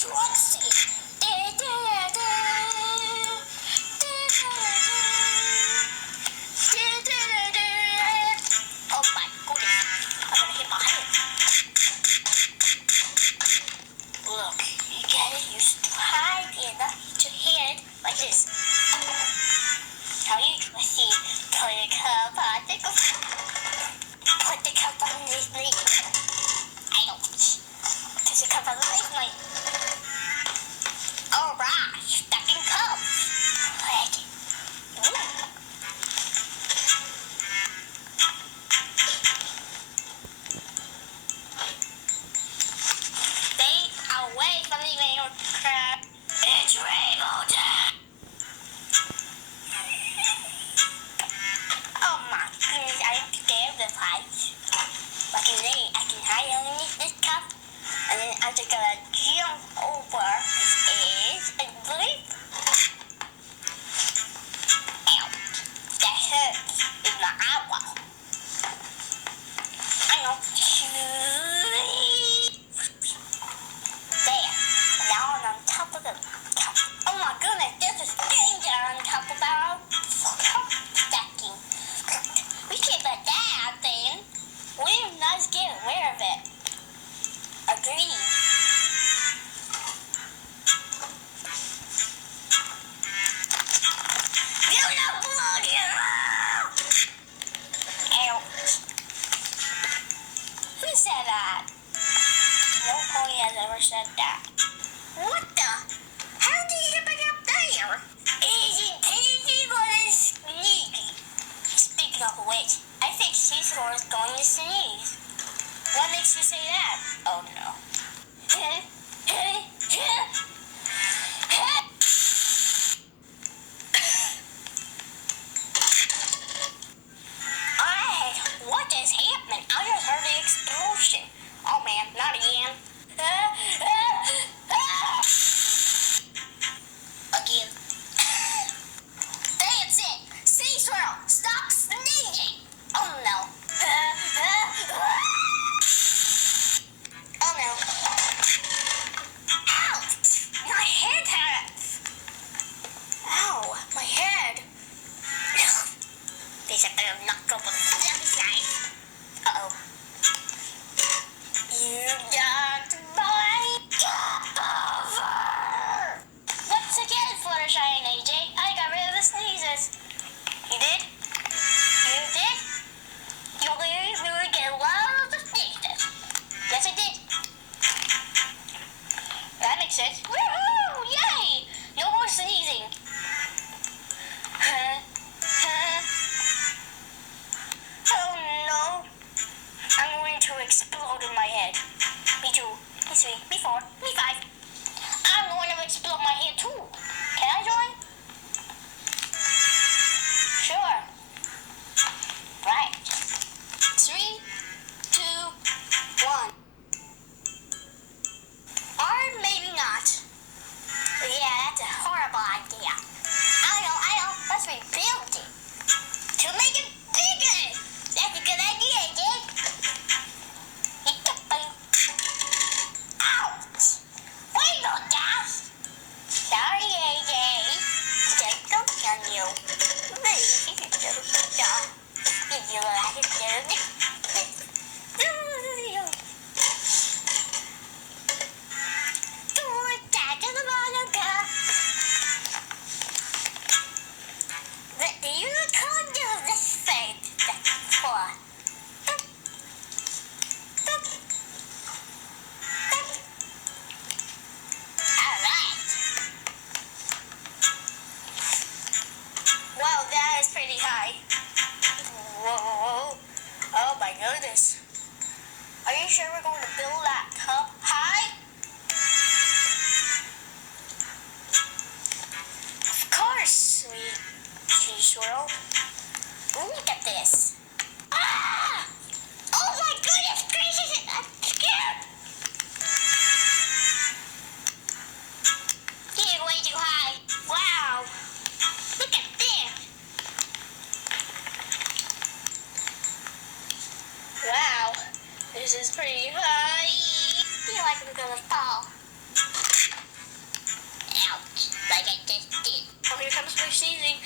Trixie. Oh my goodness, I'm gonna hit my head. Look, you gotta use to hide and not hit your head like this. Now you see, put a cup on the put the cup underneath me. I don't. Put the cup underneath me. Alright, stacking cups. Ready. Stay away from the main crab. It's rainbow time. Oh my goodness, I'm scared of the heights. But today I can hide underneath this cup. And then I'm just gonna jump over this edge and breathe. Ow. That hurts in my eyeball. I know. There. Now I'm on top of the cup. Oh my goodness, there's a stranger on top of our cup stacking. We can't let that happen. We're not get aware of it. Agreed. Who said that? No pony has ever said that. What the? How did you get back up there? Easy peasy lemon sneaky. Speaking of which, I think Seesaw is going to sneeze. What makes you say that? Oh no. What is happening? I just heard the explosion. Oh man, not again. Again. That's it. Sea Swirl, stop sneezing. Oh no. Oh no. Ouch! My head hurts. Ow, my head. There's a bit of knock over the other side. Uh-oh. You got my cup over. Once again, Fluttershy and AJ, I got rid of the sneezes. You did? You did? You believe we would get a lot of the sneezes? Yes, I did. That makes sense. Woohoo! Yay! No more sneezing. Oh no. I'm going to explode in my head. Me 2, me 3, me 4, me 5. I'm going to explode my head too. Can I join? Sure. Right. 3, 2, 1. Or maybe not. Yeah, that's a horrible idea. I know. Let's rebuild it. To make it bigger. That's a good idea, Jake. Ouch. Wait on that. Sorry, AJ. Just don't on you. The unicorn does this thing. That's fun. Alright. Wow, that is pretty high. Whoa. Oh my goodness. Are you sure we're going to build that cup high? Of course, sweet Sea Swirl. Look at this. Ah! Oh my goodness gracious! I'm scared! You're way too high. Wow. Look at this. Wow. This is pretty high. I feel like I'm gonna fall. out, like I just did. Oh, here comes my sneezing.